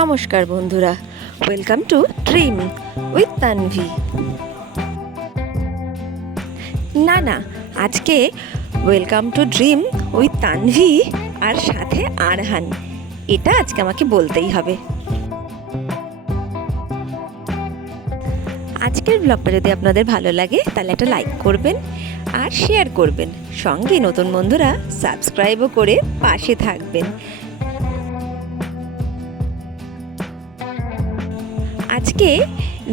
নমস্কার বন্ধুরা, welcome to dream with Tanvi. না, আজকে welcome to dream with Tanvi আর সাথে আরহান, এটা আজকে আমাকে বলতেই হবে। আজকের ব্লগটা যদি আপনাদের ভালো লাগে তাহলে একটা লাইক করবেন আর শেয়ার করবেন, সঙ্গে নতুন বন্ধুরা সাবস্ক্রাইবও করে পাশে থাকবেন। আজকে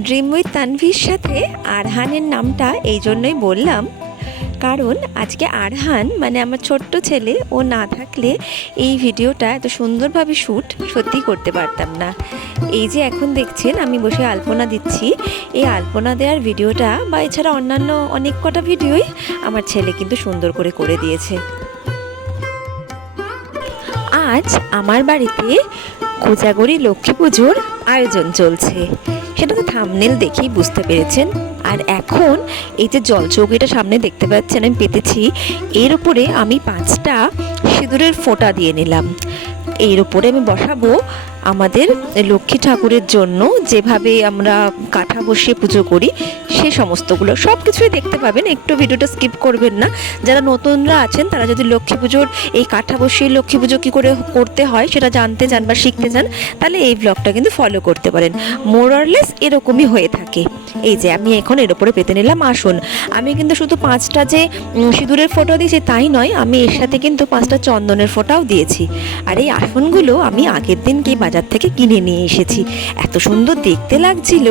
ড্রিম উইথ তানভির সাথে আরহানের নামটা এই জন্যই বললাম, কারণ আজকে আরহান মানে আমার ছোট্ট ছেলে, ও না থাকলে এই ভিডিওটা এত সুন্দরভাবে শ্যুট সত্যি করতে পারতাম না। এই যে এখন দেখছেন আমি বসে আলপনা দিচ্ছি, এই আলপনা দেওয়ার ভিডিওটা বা এছাড়া অন্যান্য অনেক কটা ভিডিওই আমার ছেলে কিন্তু সুন্দর করে দিয়েছে। আজ আমার বাড়িতে কোজাগরি লক্ষ্মী পুজোর আয়োজন চলছে, সেটা তো থাম্বনেল দেখেই বুঝতে পেরেছেন। আর এখন এই যে জলচৌকিটা সামনে দেখতে পাচ্ছেন আমি পেতেছি, এর উপরে আমি 5টা সিঁদুরের ফোঁটা দিয়ে নিলাম। এর উপরে আমি বসাবো আমাদের লক্ষ্মী ঠাকুরের জন্য যেভাবে আমরা কাঠা বসিয়ে পুজো করি সে সমস্তগুলো সব কিছুই দেখতে পাবেন, একটু ভিডিওটা স্কিপ করবেন না। যারা নতুনরা আছেন তারা যদি লক্ষ্মী পুজোর এই কাঠা বসিয়ে লক্ষ্মী পুজো কী করে করতে হয় সেটা জানতে চান বা শিখতে চান, তাহলে এই ব্লগটা কিন্তু ফলো করতে পারেন। মোর অরলেস এরকমই হয়ে থাকে। এই যে আমি এখন এর উপরে পেতে নিলাম আসন। আমি কিন্তু শুধু 5টা যে সিঁদুরের ফোঁটা দিয়েছি তাই নয়, আমি এর সাথে কিন্তু 5টা চন্দনের ফোঁটাও দিয়েছি। আর এই আসনগুলো আমি আগের দিনকে বাজার থেকে কিনে নিয়ে এসেছি, এত সুন্দর দেখতে লাগছিল।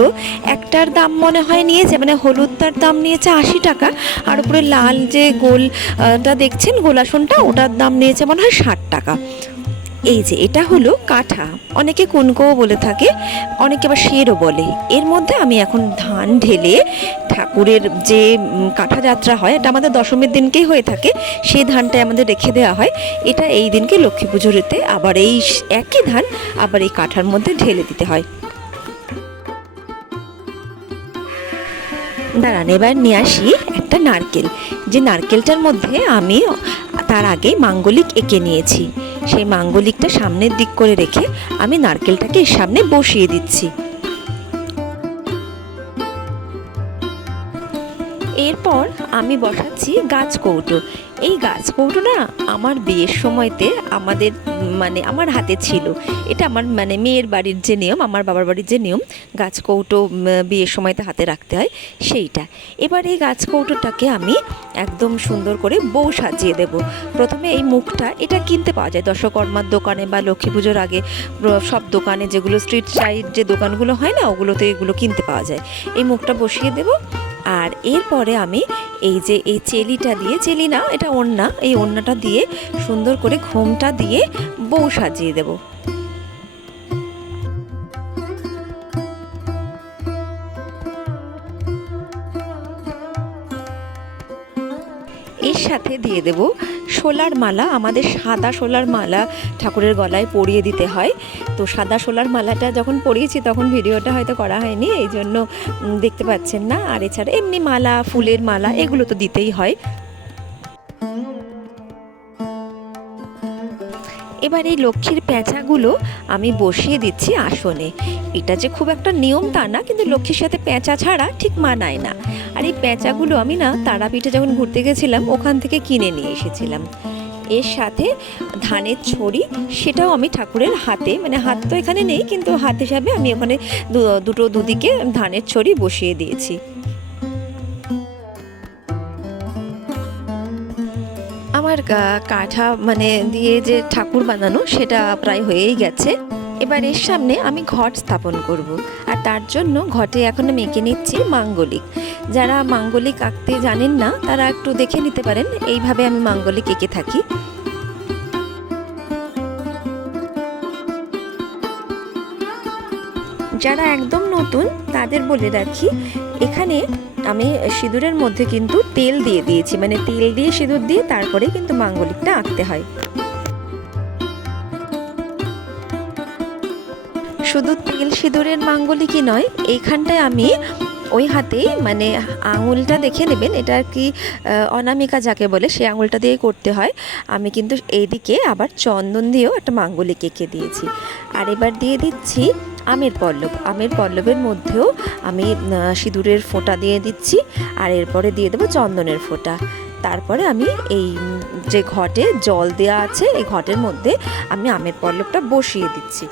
একটার দাম মনে হয় নিয়েছে, মানে হলুদটার দাম নিয়েছে 80 টাকা, আর উপরে লাল যে গোলটা দেখছেন গোল আসনটা, ওটার দাম নিয়েছে মনে হয় 60 টাকা। এই যে এটা হলো কাঠা, অনেকে কুনকোও বলে থাকে, অনেকে আবার শেরও বলে। এর মধ্যে আমি এখন ধান ঢেলে ঠাকুরের যে কাঠা যাত্রা হয়, এটা আমাদের দশমীর দিনকেই হয়ে থাকে, সেই ধানটাই আমাদের রেখে দেওয়া হয়। এটা এই দিনকে লক্ষ্মী পুজোতে আবার এই একই ধান আবার এই কাঠার মধ্যে ঢেলে দিতে হয়। দাঁড়ান, এবার নিয়ে আসি একটা নারকেল, যে নারকেলটার মধ্যে আমি তার আগে মাঙ্গলিক এঁকে নিয়েছি। সেই মাঙ্গলিকটা সামনের দিক করে রেখে আমি নারকেলটাকে এর সামনে বসিয়ে দিচ্ছি। এরপর আমি বসাচ্ছি গাছ কৌটো। এই গাছ কৌটো না আমার বিয়ের সময়তে আমাদের মানে আমার হাতে ছিল। এটা আমার মানে মেয়ের বাড়ির যে নিয়ম, আমার বাবার বাড়ির যে নিয়ম, গাছ কৌটো বিয়ের সময়তে হাতে রাখতে হয় সেইটা। এবার এই গাছ কৌটোটাকে আমি একদম সুন্দর করে বউ সাজিয়ে দেব। প্রথমে এই মুখটা, এটা কিনতে পাওয়া যায় দশকর্মার দোকানে বা লক্ষ্মী পুজোর আগে সব দোকানে, যেগুলো স্ট্রিট সাইড যে দোকানগুলো হয় না, ওগুলোতে এগুলো কিনতে পাওয়া যায়। এই মুখটা বসিয়ে দেব। আর এরপরে আমি এই যে এই চেলিটা দিয়ে, চেলি না এটা ওড়না, এই ওড়নাটা দিয়ে সুন্দর করে ঘোমটা দিয়ে বউ সাজিয়ে দেব। এর সাথে দিয়ে দেব শোলার মালা। আমাদের সাদা শোলার মালা ঠাকুরের গলায় পরিয়ে দিতে হয়। তো সাদা শোলার মালাটা যখন পরিয়েছি তখন ভিডিওটা হয়তো করা হয়নি, এই জন্য দেখতে পাচ্ছেন না। আর এছাড়া এমনি মালা, ফুলের মালা, এগুলো তো দিতেই হয়। এবার এই লক্ষ্মীর প্যাঁচাগুলো আমি বসিয়ে দিচ্ছি আসনে। এটা যে খুব একটা নিয়ম তা না, কিন্তু লক্ষ্মীর সাথে প্যাঁচা ছাড়া ঠিক মানায় না। আর এই প্যাঁচাগুলো আমি না তারাপীঠে যখন ঘুরতে গেছিলাম ওখান থেকে কিনে নিয়ে এসেছিলাম। এর সাথে ধানের ছড়ি, সেটাও আমি ঠাকুরের হাতে, মানে হাত তো এখানে নেই কিন্তু হাত হিসাবে আমি ওখানে দুদিকে ধানের ছড়ি বসিয়ে দিয়েছি। আমার কাঠা মানে দিয়ে যে ঠাকুর বানানো সেটা প্রায় হয়েই গেছে। এবার এর সামনে আমি ঘট স্থাপন করব, আর তার জন্য ঘটে এখন আমি এঁকে নিচ্ছি মাঙ্গলিক। যারা মাঙ্গলিক আঁকতে জানেন না তারা একটু দেখে নিতে পারেন, এইভাবে আমি মাঙ্গলিক এঁকে থাকি। যারা একদম নতুন তাদের বলে রাখি, এখানে আমি সিঁদুরের মধ্যে কিন্তু তেল দিয়ে দিয়েছি, মানে তেল দিয়ে সিঁদুর দিয়ে তারপরে কিন্তু মাঙ্গলিকটা আঁকতে হয়। শুধু তেল সিঁদুরের মাঙ্গলিকই নয়, এইখানটায় আমি ওই হাতেই মানে আঙুলটা দেখে নেবেন, এটা আর কি অনামিকা যাকে বলে সেই আঙুলটা দিয়েই করতে হয়। আমি কিন্তু এইদিকে আবার চন্দন দিয়েও একটা মাঙ্গলিক এঁকে দিয়েছি। আর এবার দিয়ে দিচ্ছি আমের পল্লব। আমের পল্লবের মধ্যেও আমি সিঁদুরের ফোঁটা দিয়ে দিচ্ছি, আর এরপরে দিয়ে দেবো চন্দনের ফোঁটা। তারপরে আমি এই যে ঘটে জল দেওয়া আছে এই ঘটের মধ্যে আমি আমের পল্লবটা বসিয়ে দিচ্ছি।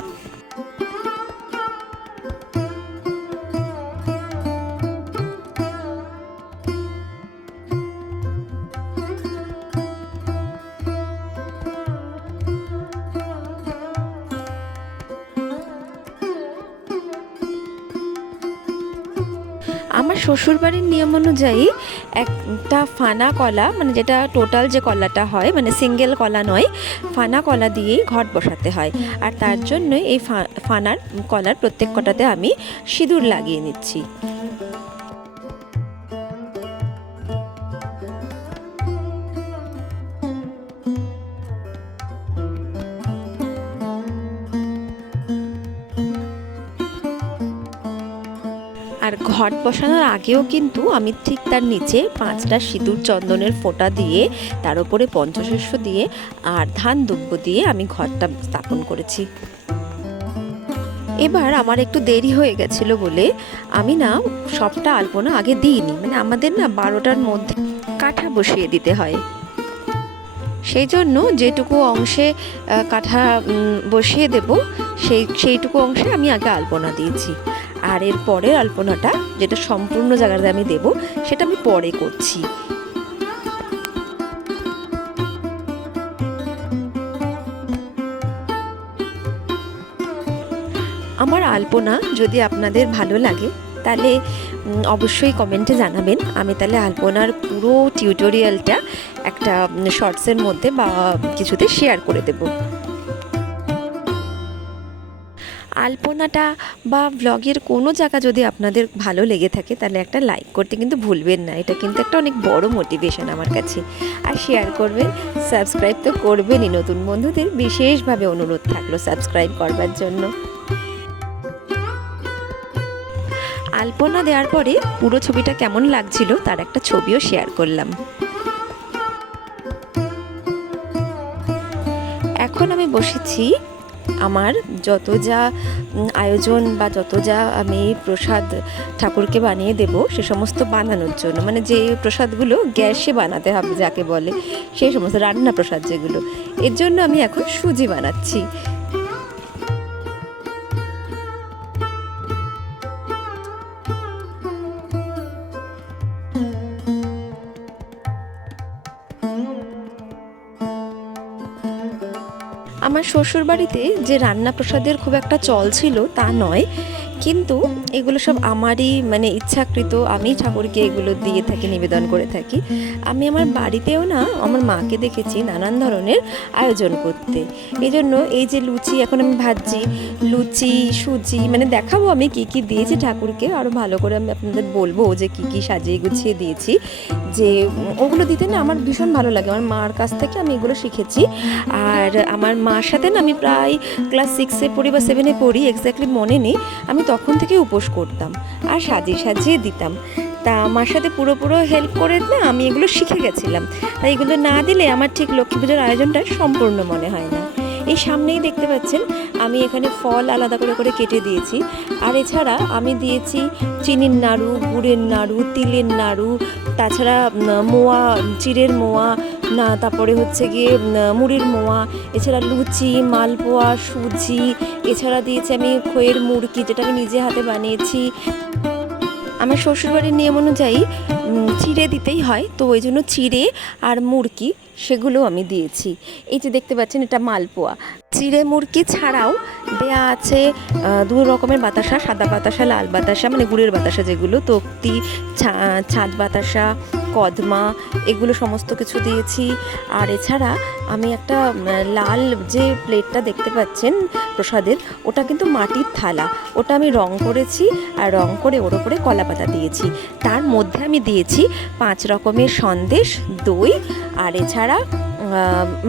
আমার শ্বশুরবাড়ির নিয়ম অনুযায়ী একটা ফানা কলা, মানে যেটা টোটাল যে কলাটা হয়, মানে সিঙ্গেল কলা নয়, ফানা কলা দিয়েই ঘট বসাতে হয়। আর তার জন্য এই ফানার কলার প্রত্যেক কটাতে আমি সিঁদুর লাগিয়ে নিচ্ছি। আর ঘট বসানোর আগেও কিন্তু আমি ঠিক তার নিচে 5টা সিঁদুর চন্দনের ফোঁটা দিয়ে, তার উপরে পঞ্চশস্য দিয়ে আর ধান দুব্য দিয়ে আমি ঘরটা স্থাপন করেছি। এবার আমার একটু দেরি হয়ে গেছিলো বলে আমি না সবটা আলপনা আগে দিইনি, মানে আমাদের না 12টার মধ্যে কাঠা বসিয়ে দিতে হয়, সেই জন্য যেটুকু অংশে কাঠা বসিয়ে দেব সেইটুকু অংশে আমি আগে আলপনা দিয়েছি। আর এর পরের আলপনাটা যেটা সম্পূর্ণ জায়গাতে আমি দেব সেটা আমি পরে করছি। আমার আলপনা যদি আপনাদের ভালো লাগে তাহলে অবশ্যই কমেন্টে জানাবেন, আমি তাহলে আলপনার পুরো টিউটোরিয়ালটা একটা শর্টসের মধ্যে বা কিছুতে শেয়ার করে দেব। আলপনাটা বা ব্লগের কোনো জায়গা যদি আপনাদের ভালো লেগে থাকে তাহলে একটা লাইক করতে কিন্তু ভুলবেন না, এটা কিন্তু একটা অনেক বড় মোটিভেশন আমার কাছে। আর শেয়ার করবেন, সাবস্ক্রাইব তো করবেনই, নতুন বন্ধুদের বিশেষভাবে অনুরোধ থাকলো সাবস্ক্রাইব করবার জন্য। আলপনা দেওয়ার পরে পুরো ছবিটা কেমন লাগছিল তার একটা ছবিও শেয়ার করলাম। এখন আমি বসেছি আমার যত যা আয়োজন বা যত যা আমি প্রসাদ ঠাকুরকে বানিয়ে দেব সে সমস্ত বানানোর জন্য, মানে যে প্রসাদগুলো গ্যাসে বানাতে হবে যাকে বলে, সেই সমস্ত রান্না প্রসাদ যেগুলো, এর জন্য আমি এখন সুজি বানাচ্ছি। আমার শ্বশুরবাড়িতে যে রান্না প্রসাদের খুব একটা চল ছিল তা নয়, কিন্তু এগুলো সব আমারই মানে ইচ্ছাকৃত, আমি ঠাকুরকে এগুলো দিয়ে থাকি, নিবেদন করে থাকি। আমি আমার বাড়িতেও না আমার মাকে দেখেছি নানান ধরনের আয়োজন করতে। এই জন্য এই যে লুচি এখন আমি ভাজছি, লুচি সুজি মানে দেখাবো আমি কি কি দিয়েছি ঠাকুরকে, আরও ভালো করে আমি আপনাদের বলবো যে কি কি সাজিয়ে গুছিয়ে দিয়েছি। যে ওগুলো দিতে না আমার ভীষণ ভালো লাগে, আমার মার কাছ থেকে আমি এগুলো শিখেছি। আর আমার মার সাথে না আমি প্রায় ক্লাস 6-এ পড়ি বা 7-এ পড়ি, এক্স্যাক্টলি মনে নেই, আমি তখন থেকে উপোস করতাম আর সাজিয়ে সাজিয়ে দিতাম। তা মার সাথে পুরো হেল্প করে না আমি এগুলো শিখে গেছিলাম। তাই এগুলো না দিলে আমার ঠিক লক্ষ্মী পুজোর আয়োজনটা সম্পূর্ণ মনে হয় না। এই সামনেই দেখতে পাচ্ছেন আমি এখানে ফল আলাদা করে করে কেটে দিয়েছি। আর এছাড়া আমি দিয়েছি চিনির নাড়ু, গুড়ের নাড়ু, তিলের নাড়ু, তাছাড়া মোয়া, চিড়ের মোয়া, না তারপরে হচ্ছে গিয়ে মুড়ির মোয়া, এছাড়া লুচি, মালপোয়া, সুজি, এছাড়া দিয়েছি আমি খইয়ের মুড়কি যেটা আমি নিজে হাতে বানিয়েছি। আমার শ্বশুরবাড়ির নিয়ম অনুযায়ী চিড়ে দিতেই হয়, তো ওই জন্য চিড়ে আর মুড়কি সেগুলো আমি দিয়েছি। এই যে দেখতে পাচ্ছেন এটা মালপোয়া। চিড়ে মুড়কি ছাড়াও দেয়া আছে 2 রকমের বাতাসা, সাদা বাতাসা, লাল বাতাসা, মানে গুড়ের বাতাসা যেগুলো, তক্তি, ছাঁচ বাতাসা, কদমা, এগুলো সমস্ত কিছু দিয়েছি। আর এছাড়া আমি একটা লাল যে প্লেটটা দেখতে পাচ্ছেন প্রসাদের, ওটা কিন্তু মাটির থালা, ওটা আমি রং করেছি আর রং করে ওর উপরে কলা পাতা দিয়েছি। তার মধ্যে আমি দিয়েছি 5 রকমের সন্দেশ, দই, আর এছাড়া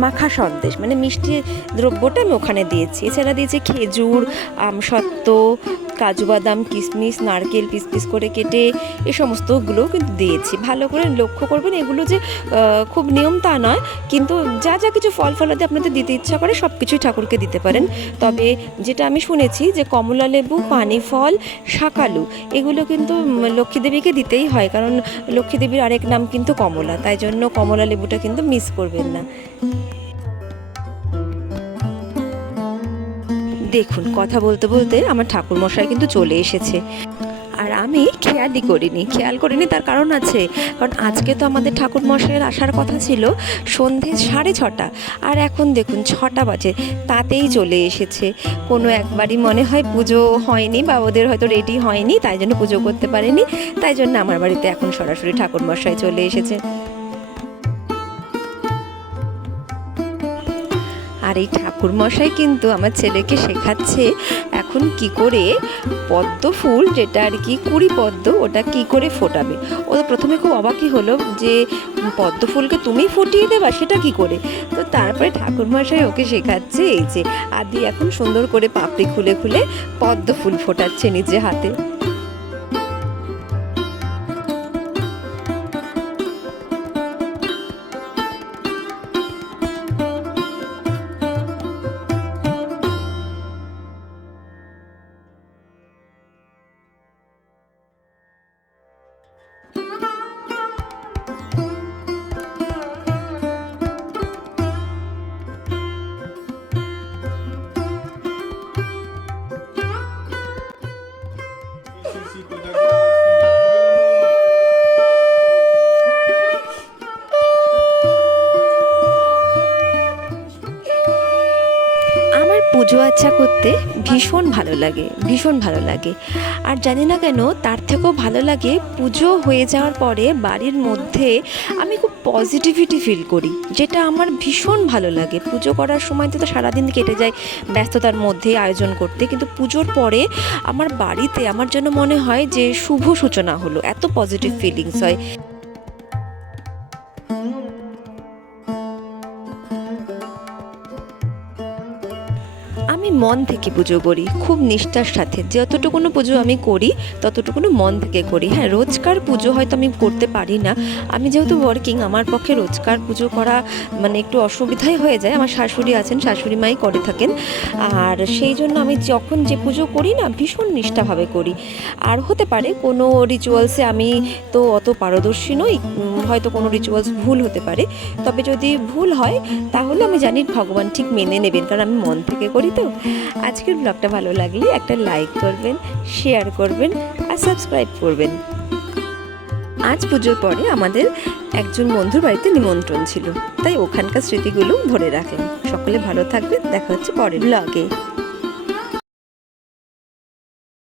মাখা সন্দেশ, মানে মিষ্টি দ্রব্যটা আমি ওখানে দিয়েছি। এছাড়া দিয়েছি খেজুর, আমসত্ত্ব, কাজু বাদাম, কিশমিশ, নারকেল পিস পিস করে কেটে, এই সমস্তগুলোও কিন্তু দিয়েছি। ভালো করে লক্ষ্য করবেন, এগুলো যে খুব নিয়ম তা নয়, কিন্তু যা যা কিছু ফল ফলাদি আপনাদের দিতে ইচ্ছা করে সব কিছুই ঠাকুরকে দিতে পারেন। তবে যেটা আমি শুনেছি যে কমলা লেবু, পানি ফল, শাকালু এগুলো কিন্তু লক্ষ্মী দেবীকে দিতেই হয়, কারণ লক্ষ্মী দেবীর আরেক নাম কিন্তু কমলা, তাই জন্য কমলা লেবুটা কিন্তু মিস করবেন না। দেখুন, কথা বলতে বলতে আমার ঠাকুরমশাই কিন্তু চলে এসেছে, আর আমি খেয়াল করিনি, তার কারণ আছে। কারণ আজকে তো আমাদের ঠাকুরমশাইয়ের আসার কথা ছিল সন্ধে 6:30, আর এখন দেখুন 6টা বাজে, তাতেই চলে এসেছে। কোনো একবারই মনে হয় পুজো হয়নি বা ওদের হয়তো রেডি হয়নি, তাই জন্য পুজো করতে পারেনি, তাই জন্য আমার বাড়িতে এখন সরাসরি ঠাকুরমশাই চলে এসেছে। আর এই ঠাকুরমশাই কিন্তু আমার ছেলেকে শেখাচ্ছে এখন কি করে পদ্ম ফুল, যেটা আর কি কুড়ি পদ্ম, ওটা কি করে ফোটাবে। ও তো প্রথমে খুব অবাকই হলো যে পদ্ম ফুলকে তুমি ফুটিয়ে দেবা, সেটা কি করে। তো তারপরে ঠাকুরমশাই ওকে শেখাচ্ছে এই যে আদি এখন সুন্দর করে পাপড়ি খুলে খুলে পদ্ম ফুল ফোটাচ্ছে নিজে হাতে। আমার পুজো আচ্ছা করতে ভীষণ ভালো লাগে, ভীষণ ভালো লাগে। আর জানি না কেন তার থেকেও ভালো লাগে পুজো হয়ে যাওয়ার পরে বাড়ির মধ্যে আমি খুব পজিটিভিটি ফিল করি, যেটা আমার ভীষণ ভালো লাগে। পুজো করার সময় তো সারাদিন কেটে যায় ব্যস্ততার মধ্যে আয়োজন করতে, কিন্তু পুজোর পরে আমার বাড়িতে আমার যেন মনে হয় যে শুভ সূচনা হলো, এত পজিটিভ ফিলিংস হয়। আমি মন থেকে পুজো করি, খুব নিষ্ঠার সাথে। যতটুকুনো পুজো আমি করি ততটুকুনো মন থেকে করি। হ্যাঁ, রোজকার পুজো হয়তো আমি করতে পারি না, আমি যেহেতু ওয়ার্কিং, আমার পক্ষে রোজকার পুজো করা মানে একটু অসুবিধাই হয়ে যায়। আমার শাশুড়ি আছেন, শাশুড়ি মাই করে থাকেন, আর সেই জন্য আমি যখন যে পুজো করি না ভীষণ নিষ্ঠাভাবে করি। আর হতে পারে কোনো রিচুয়ালসে আমি তো অত পারদর্শী নই, হয়তো কোনো রিচুয়ালস ভুল হতে পারে, তবে যদি ভুল হয় তাহলে আমি জানি ভগবান ঠিক মেনে নেবেন, কারণ আমি মন থেকে করি। তো আজকের ব্লগটা ভালো লাগলে একটা লাইক করবেন, শেয়ার করবেন আর সাবস্ক্রাইব করবেন। আজ পুজোর পরে আমাদের একজন বন্ধুর বাড়িতে নিমন্ত্রণ ছিল, তাই ওখানকার স্মৃতিগুলো ধরে রাখেন। সকলে ভালো থাকবেন, দেখা হচ্ছে পরের ব্লগে।